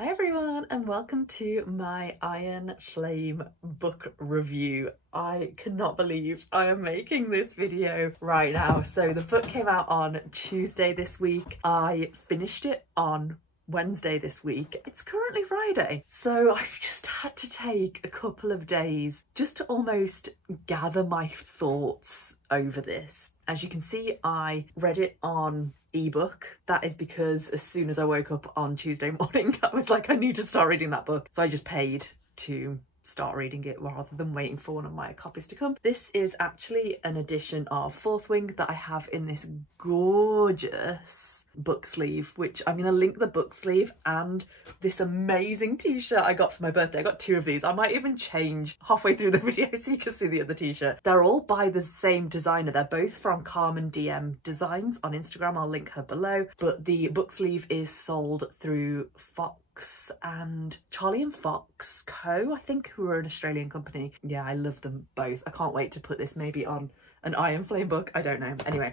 Hi everyone and welcome to my Iron Flame book review. I cannot believe I am making this video right now. So the book came out on Tuesday this week. I finished it on Wednesday this week. It's currently Friday, so I've just had to take a couple of days just to almost gather my thoughts over this. As you can see, I read it on ebook. That is because as soon as I woke up on Tuesday morning, I was like, I need to start reading that book. So I just paid to start reading it rather than waiting for one of my copies to come. This is actually an edition of Fourth Wing that I have in this gorgeous book sleeve, which I'm going to link the book sleeve and this amazing t-shirt I got for my birthday. I got two of these. I might even change halfway through the video so you can see the other t-shirt. They're all by the same designer. They're both from CarmenDMDesign on Instagram. I'll link her below. But the book sleeve is sold through Fox and Charlie and Fox Co, I think, who are an Australian company. Yeah, I love them both. I can't wait to put this maybe on an Iron Flame book. I don't know. Anyway,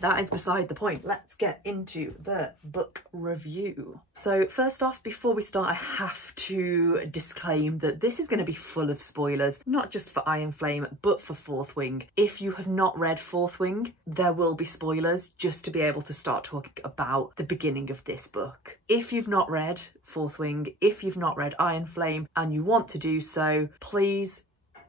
that is beside the point. Let's get into the book review. So first off, before we start, I have to disclaim that this is going to be full of spoilers, not just for Iron Flame, but for Fourth Wing. If you have not read Fourth Wing, there will be spoilers just to be able to start talking about the beginning of this book. If you've not read Fourth Wing, if you've not read Iron Flame and you want to do so, please,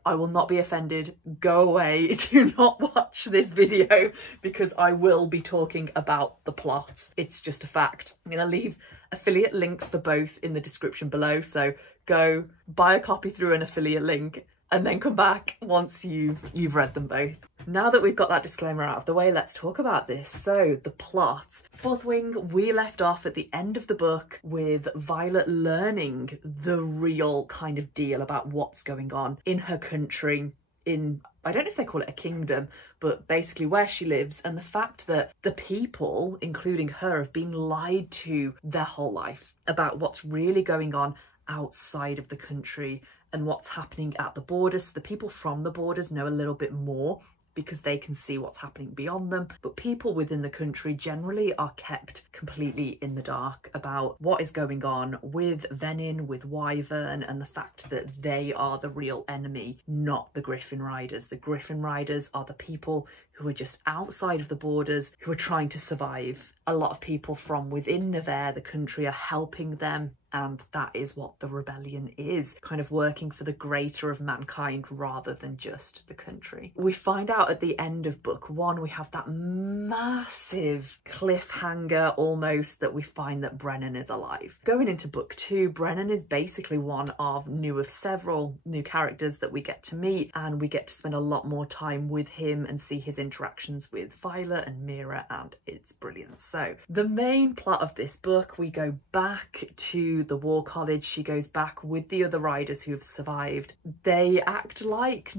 I will not be offended. Go away. Do not watch this video because I will be talking about the plot. It's just a fact. I'm going to leave affiliate links for both in the description below. So go buy a copy through an affiliate link and then come back once you've read them both. Now that we've got that disclaimer out of the way, let's talk about this. So the plot. Fourth Wing, we left off at the end of the book with Violet learning the real kind of deal about what's going on in her country, in, I don't know if they call it a kingdom, but basically where she lives, and the fact that the people, including her, have been lied to their whole life about what's really going on outside of the country and what's happening at the borders. So the people from the borders know a little bit more because they can see what's happening beyond them. But people within the country generally are kept completely in the dark about what is going on with Venin, with Wyvern, and the fact that they are the real enemy, not the Griffin Riders. The Griffin Riders are the people who are just outside of the borders, who are trying to survive. A lot of people from within Nevers, the country, are helping them, and that is what the rebellion is, kind of working for the greater of mankind rather than just the country. We find out at the end of book one, we have that massive cliffhanger almost that we find that Brennan is alive. Going into book two, Brennan is basically one of several new characters that we get to meet, and we get to spend a lot more time with him and see his interactions with Violet and Mira, and it's brilliant. So the main plot of this book, we go back to the War College. She goes back with the other riders who have survived. They act like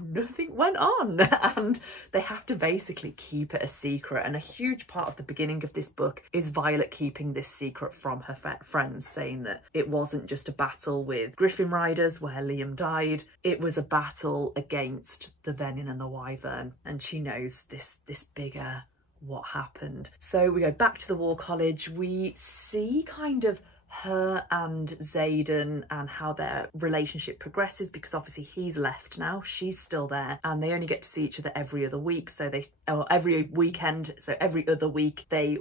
nothing went on and they have to basically keep it a secret, and a huge part of the beginning of this book is Violet keeping this secret from her friends, saying that it wasn't just a battle with Griffin Riders where Liam died, it was a battle against the Venin and the Wyvern, and she knows this bigger what happened. So we go back to the War College. We see kind of her and Xaden and how their relationship progresses, because obviously he's left now, she's still there, and they only get to see each other every other week. So every weekend, so every other week they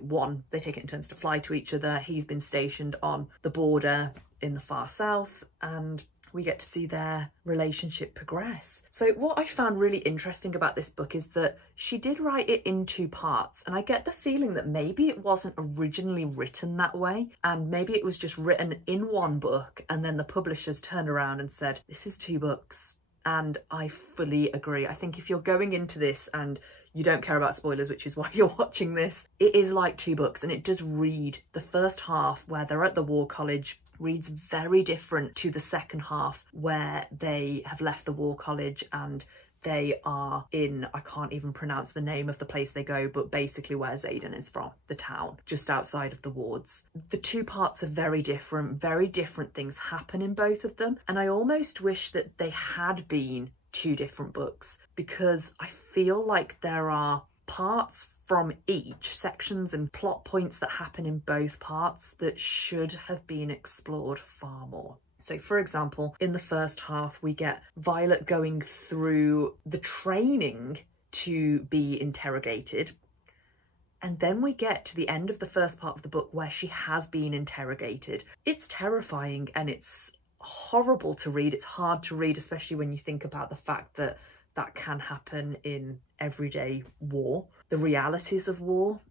take it in turns to fly to each other. He's been stationed on the border in the far south, and we get to see their relationship progress. So what I found really interesting about this book is that she did write it in two parts, and I get the feeling that maybe it wasn't originally written that way, and maybe it was just written in one book and then the publishers turned around and said, this is two books. And I fully agree. I think if you're going into this and you don't care about spoilers, which is why you're watching this, it is like two books, and it does read. The first half where they're at the War College reads very different to the second half where they have left the War College and they are in, I can't even pronounce the name of the place they go, but basically where Xaden is from, the town just outside of the wards. The two parts are very different things happen in both of them, and I almost wish that they had been two different books, because I feel like there are parts from each, sections and plot points that happen in both parts that should have been explored far more. So for example, in the first half, we get Violet going through the training to be interrogated. And then we get to the end of the first part of the book where she has been interrogated. It's terrifying and it's horrible to read. It's hard to read, especially when you think about the fact that that can happen in everyday war, the realities of war,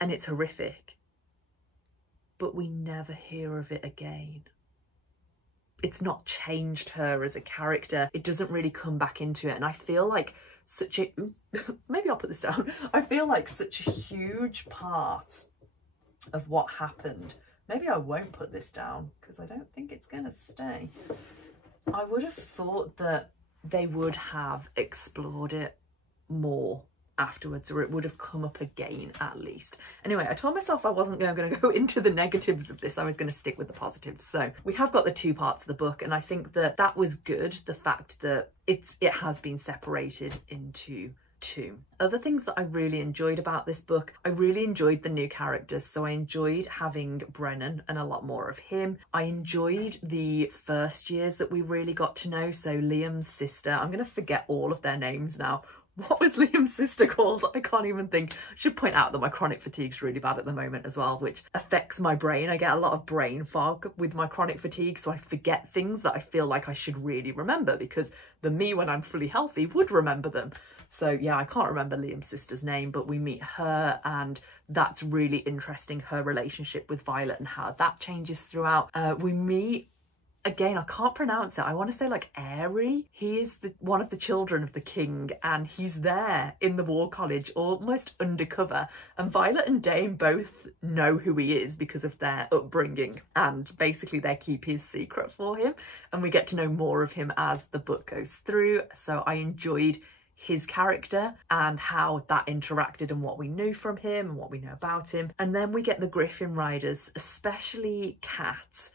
and it's horrific. But we never hear of it again. It's not changed her as a character. It doesn't really come back into it. And I feel like maybe I'll put this down. I feel like such a huge part of what happened. Maybe I won't put this down because I don't think it's going to stay. I would have thought that they would have explored it more afterwards, or it would have come up again at least. Anyway, I told myself I wasn't going to go into the negatives of this. I was going to stick with the positives. So we have got the two parts of the book, and I think that that was good, the fact that it has been separated into two. Other things that I really enjoyed about this book, I really enjoyed the new characters. So I enjoyed having Brennan and a lot more of him. I enjoyed the first years that we really got to know. So Liam's sister, I'm going to forget all of their names now. What was Liam's sister called? I can't even think. I should point out that my chronic fatigue's really bad at the moment as well, which affects my brain. I get a lot of brain fog with my chronic fatigue, so I forget things that I feel like I should really remember, because the me when I'm fully healthy would remember them. So yeah, I can't remember Liam's sister's name, but we meet her and that's really interesting, her relationship with Violet and how that changes throughout. We meet, again, I can't pronounce it. I want to say like Airy. He is one of the children of the king, and he's there in the war college almost undercover. And Violet and Dame both know who he is because of their upbringing, and basically they keep his secret for him. And we get to know more of him as the book goes through. So I enjoyed his character and how that interacted and what we knew from him and what we know about him. And then we get the Griffin Riders, especially Kat.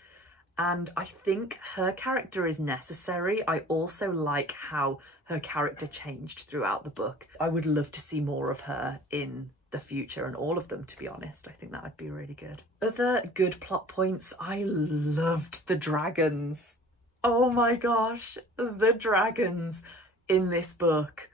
And I think her character is necessary. I also like how her character changed throughout the book. I would love to see more of her in the future, and all of them, to be honest. I think that would be really good. Other good plot points, I loved the dragons. Oh my gosh, the dragons in this book.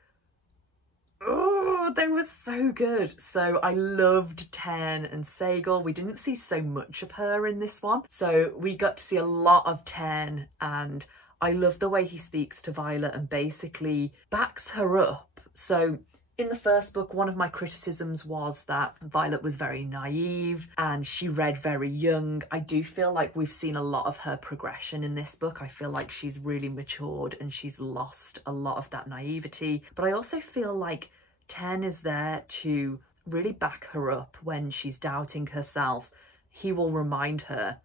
Oh, they were so good. So I loved Ten and Sagal. We didn't see so much of her in this one, so we got to see a lot of Ten, and I love the way he speaks to Violet and basically backs her up. So in the first book, one of my criticisms was that Violet was very naive and she read very young. I do feel like we've seen a lot of her progression in this book. I feel like she's really matured and she's lost a lot of that naivety. But I also feel like Ten is there to really back her up when she's doubting herself. He will remind her,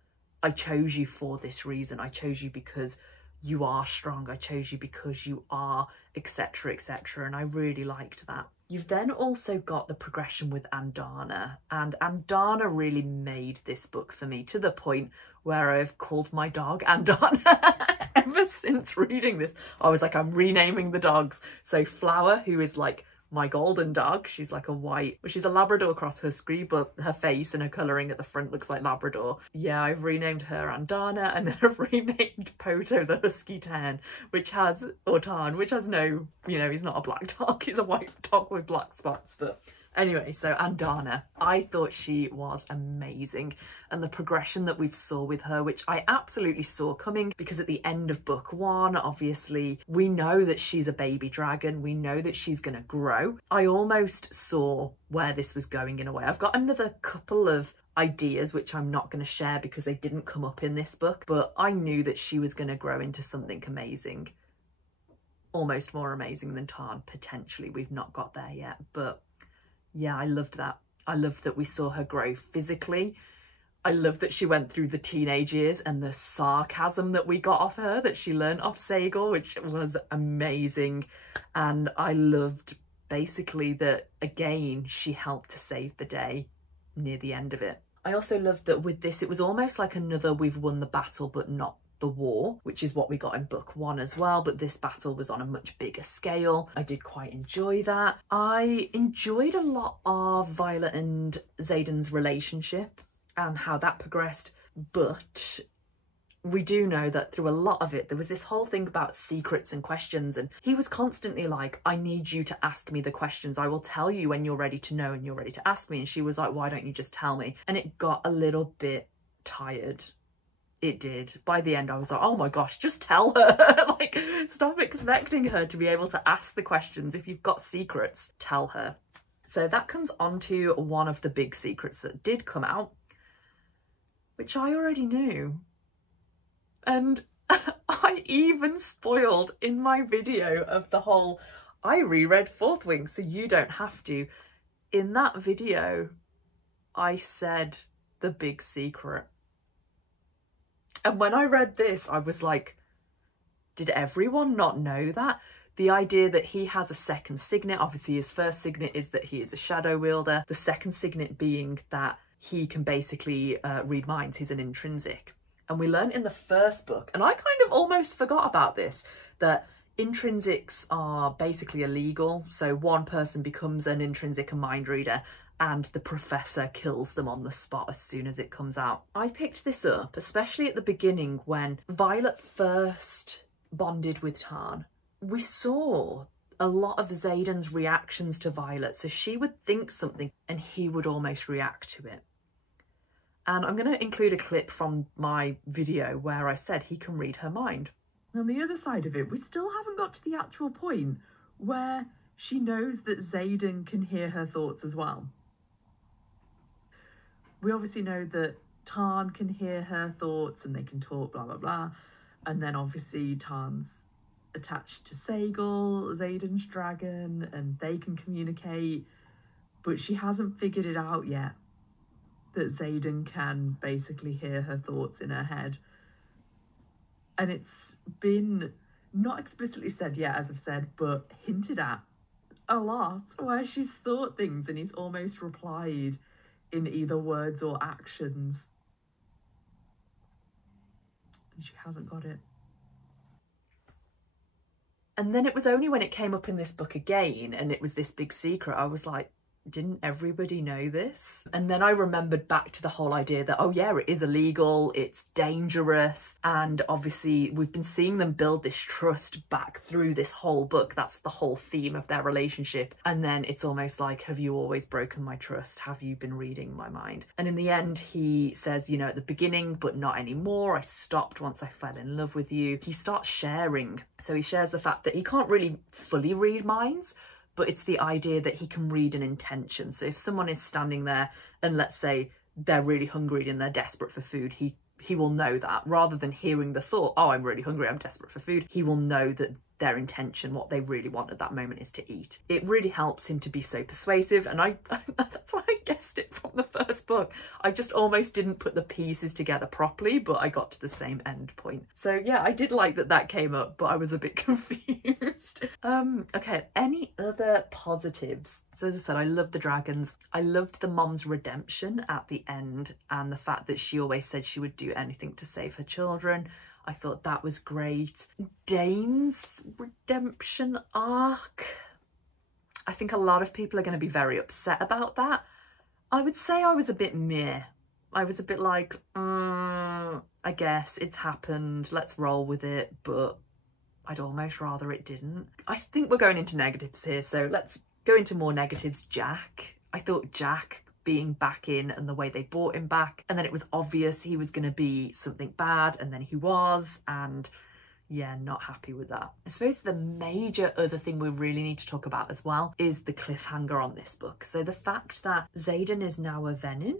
I chose you for this reason. I chose you because you are strong. I chose you because you are, etc, etc. And I really liked that. You've then also got the progression with Andana, and Andana really made this book for me, to the point where I've called my dog Andana ever since reading this. I was like, I'm renaming the dogs. So Flower, who is like my golden dog, she's like a white, she's a Labrador cross husky, but her face and her colouring at the front looks like Labrador. Yeah, I've renamed her Andana, and then I've renamed Poto the husky Tan, which has, or Tan, which has no, you know, he's not a black dog, he's a white dog with black spots. But anyway, so Andana, I thought she was amazing, and the progression that we've saw with her, which I absolutely saw coming, because at the end of book one, obviously, we know that she's a baby dragon, we know that she's gonna grow. I almost saw where this was going in a way. I've got another couple of ideas which I'm not going to share because they didn't come up in this book, but I knew that she was going to grow into something amazing. Almost more amazing than Tarn, potentially. We've not got there yet, but yeah, I loved that. I loved that we saw her grow physically. I loved that she went through the teenage years and the sarcasm that we got off her, that she learned off Sagal, which was amazing. And I loved basically that, again, she helped to save the day near the end of it. I also loved that with this, it was almost like another we've won the battle but not the war, which is what we got in book 1 as well, but this battle was on a much bigger scale. I did quite enjoy that. I enjoyed a lot of Violet and Xaden's relationship and how that progressed, but we do know that through a lot of it, there was this whole thing about secrets and questions, and he was constantly like, I need you to ask me the questions. I will tell you when you're ready to know and you're ready to ask me. And she was like, why don't you just tell me? And it got a little bit tired. It did. By the end, I was like, oh my gosh, just tell her. Like, stop expecting her to be able to ask the questions. If you've got secrets, tell her. So that comes on to one of the big secrets that did come out, which I already knew. And I even spoiled in my video of the whole, I reread Fourth Wing so you don't have to. In that video, I said the big secret. And when I read this, I was like, did everyone not know that? The idea that he has a second signet, obviously his first signet is that he is a shadow wielder. The second signet being that he can basically read minds, he's an intrinsic. And we learned in the first book, and I kind of almost forgot about this, that intrinsics are basically illegal. So one person becomes an intrinsic, a mind reader, and the professor kills them on the spot as soon as it comes out. I picked this up, especially at the beginning when Violet first bonded with Tarn. We saw a lot of Xaden's reactions to Violet. So she would think something and he would almost react to it. And I'm going to include a clip from my video where I said he can read her mind. On the other side of it, we still haven't got to the actual point where she knows that Xaden can hear her thoughts as well. We obviously know that Tarn can hear her thoughts and they can talk, blah, blah, blah. And then obviously Tarn's attached to Sagal, Xaden's dragon, and they can communicate. But she hasn't figured it out yet, that Xaden can basically hear her thoughts in her head. And it's been not explicitly said yet, as I've said, but hinted at a lot, where she's thought things and he's almost replied in either words or actions. And she hasn't got it. And then it was only when it came up in this book again and it was this big secret, I was like, didn't everybody know this? And then I remembered back to the whole idea that, oh yeah, it is illegal, it's dangerous. And obviously we've been seeing them build this trust back through this whole book. That's the whole theme of their relationship. And then it's almost like, have you always broken my trust? Have you been reading my mind? And in the end, he says, you know, at the beginning, but not anymore. I stopped once I fell in love with you. He starts sharing. So he shares the fact that he can't really fully read minds, but it's the idea that he can read an intention. So if someone is standing there and let's say they're really hungry and they're desperate for food, he will know that rather than hearing the thought, oh, I'm really hungry, I'm desperate for food. He will know that their intention, what they really want at that moment, is to eat. It really helps him to be so persuasive. And that's why I guessed it from the first book. I just almost didn't put the pieces together properly, but I got to the same end point. So yeah, I did like that came up, but I was a bit confused. Okay, any other positives? So as I said, I loved the dragons. I loved the mom's redemption at the end and the fact that she always said she would do anything to save her children. I thought that was great. Dane's redemption arc. I think a lot of people are going to be very upset about that. I would say I was a bit meh. I was a bit like, I guess it's happened, let's roll with it, but I'd almost rather it didn't. I think we're going into negatives here, so let's go into more negatives. Jack. I thought Jack being back in and the way they brought him back, and then it was obvious he was going to be something bad, and then he was, and yeah, not happy with that. I suppose the major other thing we really need to talk about as well is the cliffhanger on this book. So the fact that Xaden is now a Venin,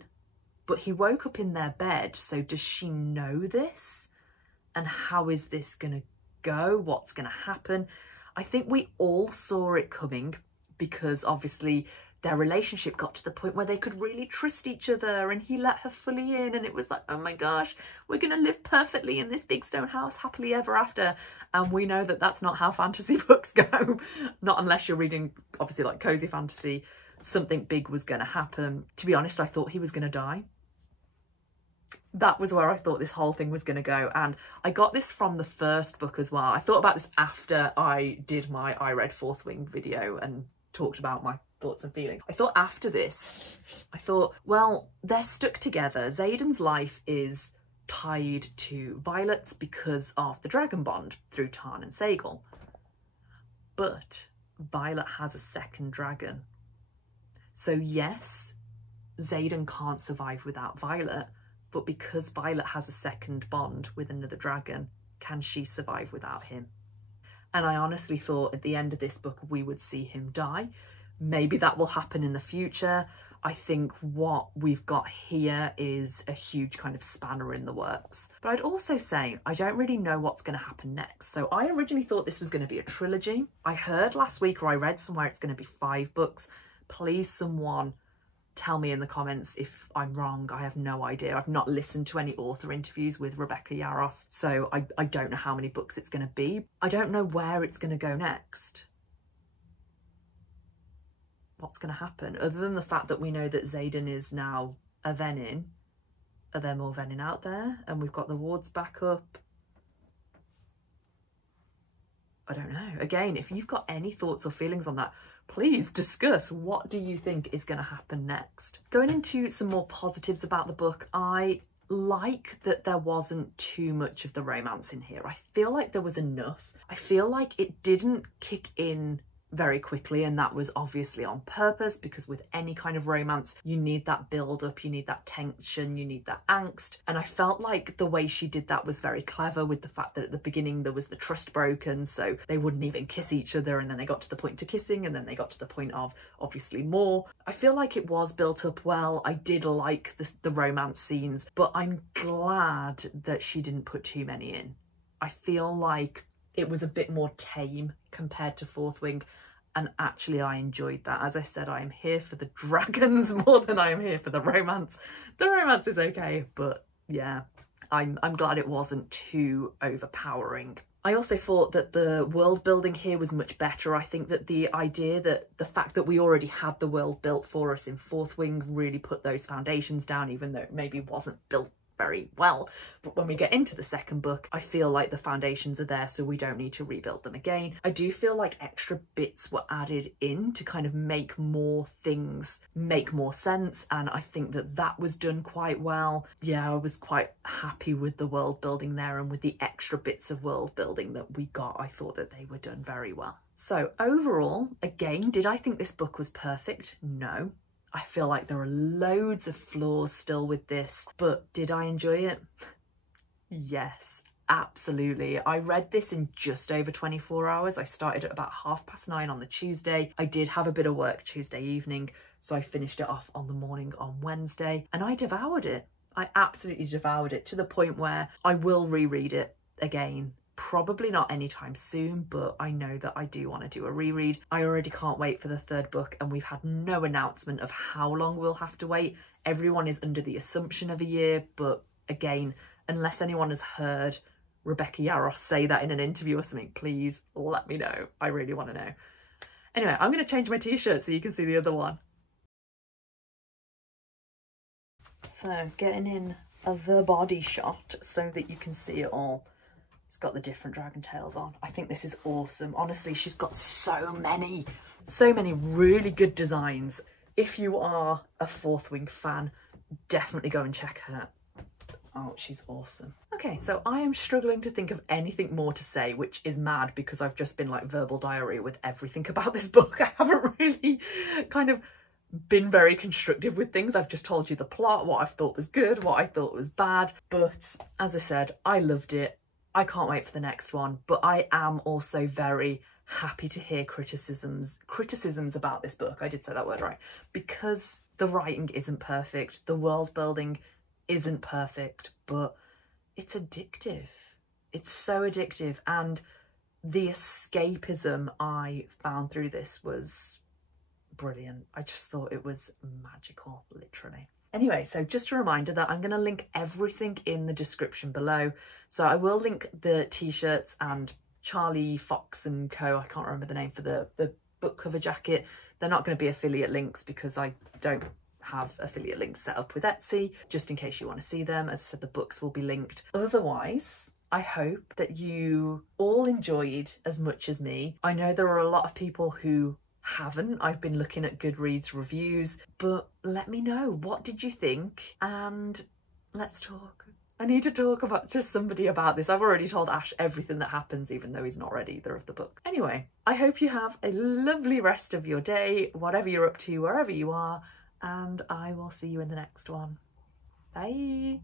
but he woke up in their bed, so does she know this? And how is this gonna go? What's gonna happen? I think we all saw it coming because obviously their relationship got to the point where they could really trust each other, and he let her fully in, and it was like, oh my gosh, we're gonna live perfectly in this big stone house happily ever after. And we know that that's not how fantasy books go. Not unless you're reading obviously like cozy fantasy. Something big was gonna happen. To be honest, I thought he was gonna die. that was where I thought this whole thing was going to go. And I got this from the first book as well. I thought about this after I did my I Read Fourth Wing video and talked about my thoughts and feelings. I thought after this, I thought, well, they're stuck together. Xaden's life is tied to Violet's because of the dragon bond through Tarn and Sagal. But Violet has a second dragon. So yes, Xaden can't survive without Violet, but because Violet has a second bond with another dragon, can she survive without him? And I honestly thought at the end of this book we would see him die. Maybe that will happen in the future. I think what we've got here is a huge kind of spanner in the works. But I'd also say I don't really know what's going to happen next. So I originally thought this was going to be a trilogy. I heard last week, or I read somewhere, it's going to be 5 books. Please, someone tell me in the comments if I'm wrong. I have no idea. I've not listened to any author interviews with Rebecca Yarros, so I don't know how many books it's going to be. I don't know where it's going to go next. What's going to happen? Other than the fact that we know that Xaden is now a Venin, are there more Venin out there? And we've got the wards back up. I don't know. Again, if you've got any thoughts or feelings on that, please discuss. What do you think is going to happen next? Going into some more positives about the book, I like that there wasn't too much of the romance in here. I feel like there was enough. I feel like it didn't kick in very quickly, and that was obviously on purpose, because with any kind of romance you need that build up, you need that tension, you need that angst, and I felt like the way she did that was very clever, with the fact that at the beginning there was the trust broken, so they wouldn't even kiss each other, and then they got to the point to kissing, and then they got to the point of obviously more. I feel like it was built up well. I did like the romance scenes, but I'm glad that she didn't put too many in. I feel like it was a bit more tame compared to Fourth Wing, and actually I enjoyed that. As I said, I am here for the dragons more than I am here for the romance. The romance is okay, but yeah, I'm glad it wasn't too overpowering. I also thought that the world building here was much better. I think that the idea that the fact that we already had the world built for us in Fourth Wing really put those foundations down, even though it maybe wasn't built very well. But when we get into the second book, I feel like the foundations are there, so we don't need to rebuild them again. I do feel like extra bits were added in to kind of make more things make more sense, and I think that that was done quite well. Yeah, I was quite happy with the world building there, and with the extra bits of world building that we got, I thought that they were done very well. So overall, again, did I think this book was perfect? No. I feel like there are loads of flaws still with this, but did I enjoy it? Yes, absolutely. I read this in just over 24 hours. I started at about 9:30 on the Tuesday. I did have a bit of work Tuesday evening, so I finished it off on the morning on Wednesday, and I devoured it. I absolutely devoured it, to the point where I will reread it again. Probably not anytime soon, but I know that I do want to do a reread. I already can't wait for the third book, and we've had no announcement of how long we'll have to wait. Everyone is under the assumption of a year, but again, unless anyone has heard Rebecca Yarros say that in an interview or something, please let me know. I really want to know. Anyway, I'm going to change my t-shirt so you can see the other one. So getting in the body shot so that you can see it all. It's got the different dragon tails on. I think this is awesome. Honestly, she's got so many really good designs. If you are a Fourth Wing fan, definitely go and check her. Oh, she's awesome. Okay, so I am struggling to think of anything more to say, which is mad because I've just been like verbal diarrhea with everything about this book. I haven't really kind of been very constructive with things. I've just told you the plot, what I thought was good, what I thought was bad. But as I said, I loved it. I can't wait for the next one, but I am also very happy to hear criticisms about this book. I did say that word right, because the writing isn't perfect, the world building isn't perfect, but it's addictive. It's so addictive, and the escapism I found through this was brilliant. I just thought it was magical, literally. Anyway, so just a reminder that I'm going to link everything in the description below. So I will link the t-shirts and Charlie Fox and Co. I can't remember the name for the book cover jacket. They're not going to be affiliate links because I don't have affiliate links set up with Etsy, just in case you want to see them. As I said, the books will be linked. Otherwise, I hope that you all enjoyed as much as me. I know there are a lot of people who haven't. I've been looking at Goodreads reviews, but let me know, what did you think? And let's talk. I need to talk to somebody about this. I've already told Ash everything that happens, even though he's not read either of the books. Anyway, I hope you have a lovely rest of your day, whatever you're up to, wherever you are, and I will see you in the next one. Bye.